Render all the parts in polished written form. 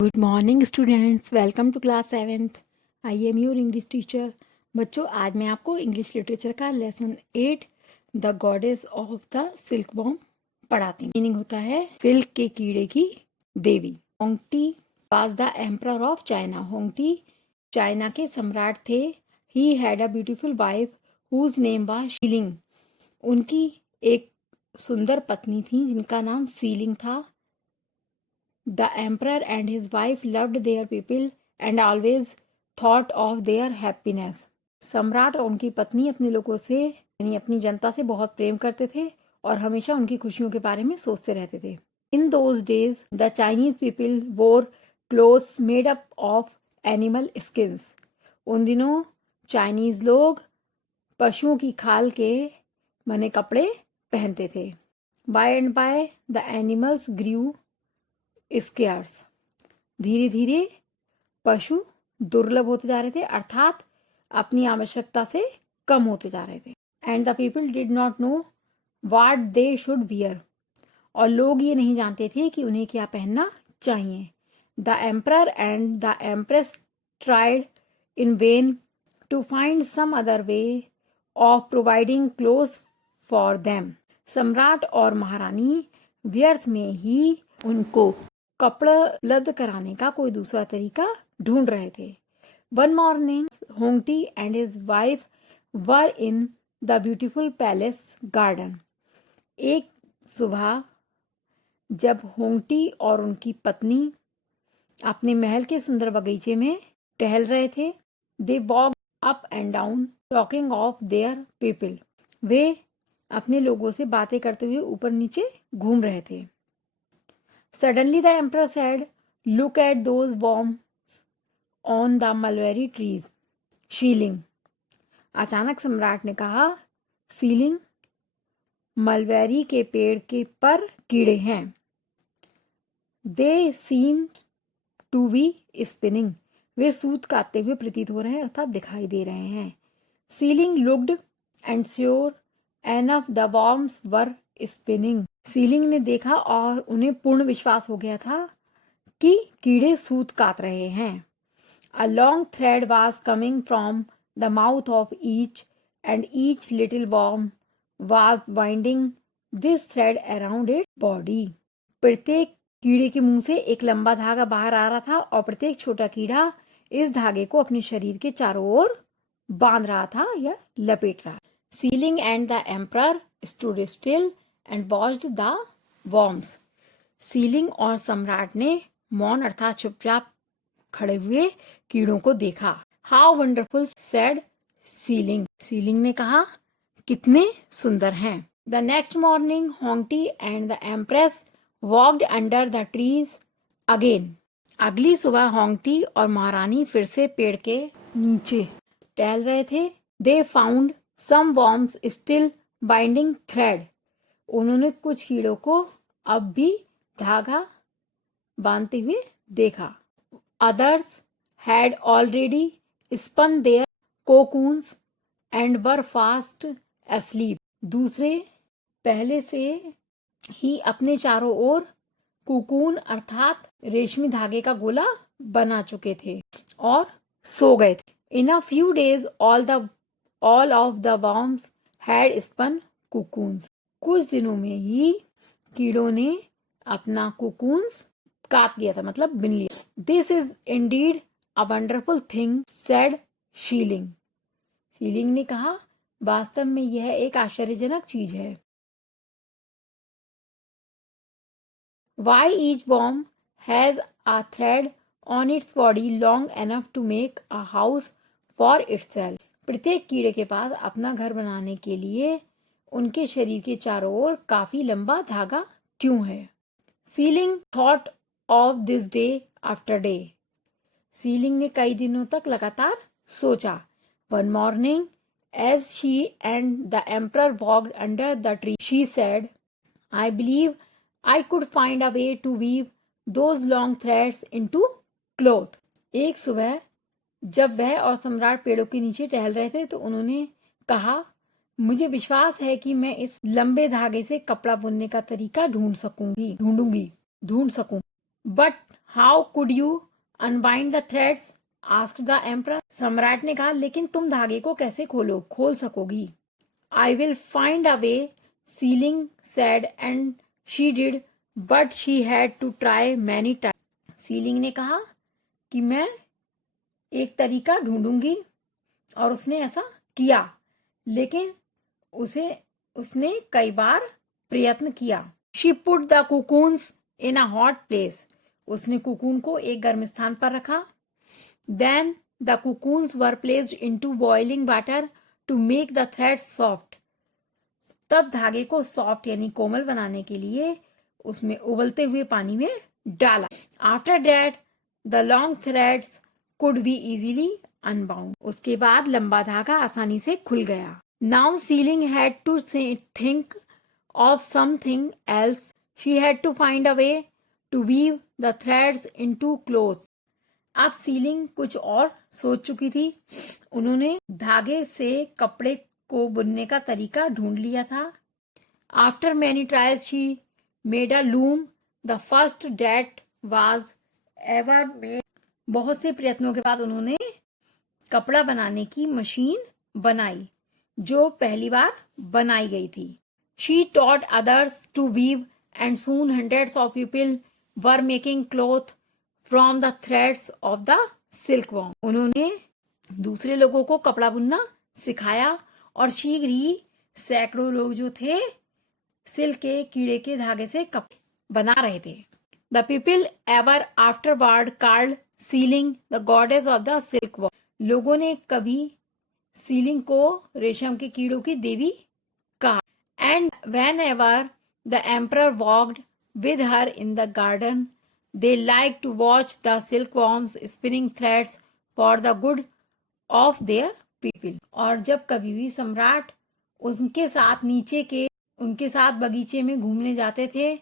Good morning students, welcome to class 7th। I am your English teacher. बच्चों, आज मैं आपको इंग्लिश लिटरेचर का lesson 8 the goddess of the silk worm पढ़ाती हूँ। मीनिंग होता है सिल्क के कीड़े की देवी। Hongti was the emperor of China. Hongti China के सम्राट थे। He had a beautiful wife whose name was Shiling. उनकी एक सुंदर पत्नी थी जिनका नाम सीलिंग था। The emperor and his wife loved their people and always thought of their happiness. सम्राट और उनकी पत्नी अपने लोगों से यानी अपनी जनता से बहुत प्रेम करते थे और हमेशा उनकी खुशियों के बारे में सोचते रहते थे। In those days, the Chinese people wore clothes made up of animal skins. उन दिनों चाइनीज लोग पशुओं की खाल के बने कपड़े पहनते थे। By and by, the animals grew scarce. धीरे धीरे पशु दुर्लभ होते जा रहे थे, अर्थात अपनी आवश्यकता से कम होते जा रहे थे। And the people did not know what they should wear. और लोग ये नहीं जानते थे कि उन्हें क्या पहनना चाहिए। The emperor and the empress tried in vain to find some other way of providing clothes for them. सम्राट और महारानी व्यर्थ में ही उनको कपड़ा उपलब्ध कराने का कोई दूसरा तरीका ढूंढ रहे थे। One morning Hongti and his wife were in the beautiful palace garden. एक सुबह जब होंगटी और उनकी पत्नी अपने महल के सुंदर बगीचे में टहल रहे थे, they walk up and down talking of their people. वे अपने लोगों से बातें करते हुए ऊपर नीचे घूम रहे थे। Suddenly the emperor said, "Look at those worms on the mulberry trees." Shilling. अचानक सम्राट ने कहा, सीलिंग, मलबेरी के पेड़ के पर कीड़े हैं। They seem to be spinning. वे सूत काटते हुए प्रतीत हो रहे हैं, अर्थात दिखाई दे रहे हैं। Ceiling looked and sure enough the worms were spinning. Ceiling ने देखा और उन्हें पूर्ण विश्वास हो गया था कि कीड़े सूत काट रहे हैं। A long thread was coming from the mouth of each, and each little worm was winding this thread around its body. प्रत्येक कीड़े के मुंह से एक लंबा धागा बाहर आ रहा था और प्रत्येक छोटा कीड़ा इस धागे को अपने शरीर के चारों ओर बांध रहा था या लपेट रहा। Ceiling and the emperor stood still and watched the worms. Ceiling और सम्राट ने मौन अर्थात चुपचाप खड़े हुए कीड़ों को देखा। How wonderful said Siling. Siling ने कहा, कितने सुंदर हैं। The next morning Hongti and the empress walked under the trees again. अगली सुबह होंगटी और महारानी फिर से पेड़ के नीचे टहल रहे थे। They found some worms still binding thread. उन्होंने कुछ कीड़ों को अब भी धागा बांधते हुए देखा। Others had already spun their cocoons and were fast asleep। दूसरे पहले से ही अपने चारों ओर कुकून अर्थात रेशमी धागे का गोला बना चुके थे और सो गए थे। In a few days all of the worms had spun cocoons. कुछ दिनों में ही कीड़ों ने अपना कुकून्स काट लिया था, मतलब बिन लिया। This is indeed a wonderful thing said Xiling. Xiling ने कहा, वास्तव में यह एक आश्चर्यजनक चीज है। Why each worm has a thread on its body long enough to make a house for itself. प्रत्येक कीड़े के पास अपना घर बनाने के लिए उनके शरीर के चारों ओर काफी लंबा धागा क्यों है। Xiling thought of this day after day. Xiling ने कई दिनों तक लगातार सोचा। One morning as she and the emperor walked under the tree she said, I believe I could find a way to weave those long threads into cloth. एक सुबह जब वह और सम्राट पेड़ों के नीचे टहल रहे थे तो उन्होंने कहा, मुझे विश्वास है कि मैं इस लंबे धागे से कपड़ा बुनने का तरीका ढूंढ सकूं। But how could you unbind the threads asked the emperor. सम्राट ने कहा, लेकिन तुम धागे को कैसे खोल सकोगी। I will find a way, Siling said, and she did, but she had to try many time. Siling ने कहा कि मैं एक तरीका ढूंढूंगी, और उसने ऐसा किया, लेकिन उसने कई बार प्रयत्न किया। She put the cocoons in a hot place. उसने कुकून को एक गर्म स्थान पर रखा। Then the cocoons were placed into boiling water to make the thread soft. तब धागे को सॉफ्ट यानी कोमल बनाने के लिए उसमें उबलते हुए पानी में डाला। After that the long threads could be easily unbound. उसके बाद लंबा धागा आसानी से खुल गया। Now Xiling had to think of something else. She had to find a way to weave the threads into clothes. अब सीलिंग कुछ और सोच चुकी थी। उन्होंने धागे से कपड़े को बुनने का तरीका ढूंढ लिया था। After many trials she made a loom, the first that was ever made. बहुत से प्रयत्नों के बाद उन्होंने कपड़ा बनाने की मशीन बनाई जो पहली बार बनाई गई थी। She taught others to weave, and soon hundreds of people were making cloth from the threads of the silkworm. उन्होंने दूसरे लोगों को कपड़ा बुनना सिखाया, और शीघ्र ही सैकड़ों लोग जो थे सिल्क के कीड़े के धागे से कपड़े बना रहे थे। The people ever afterward called ceiling the goddess of the silkworm. लोगों ने कभी सीलिंग को रेशम के कीड़ों की देवी कहा। And when ever the emperor walked with her in the garden, they liked to watch the silkworms spinning threads for the good of their people. और जब कभी भी सम्राट उनके साथ बगीचे में घूमने जाते थे,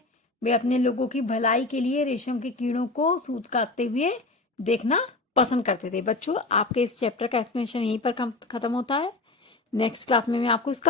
वे अपने लोगों की भलाई के लिए रेशम के कीड़ों को सूत काटते हुए देखना पसंद करते थे। बच्चों, आपके इस चैप्टर का एक्सप्लेनेशन यहीं पर खत्म होता है। नेक्स्ट क्लास में मैं आपको इसका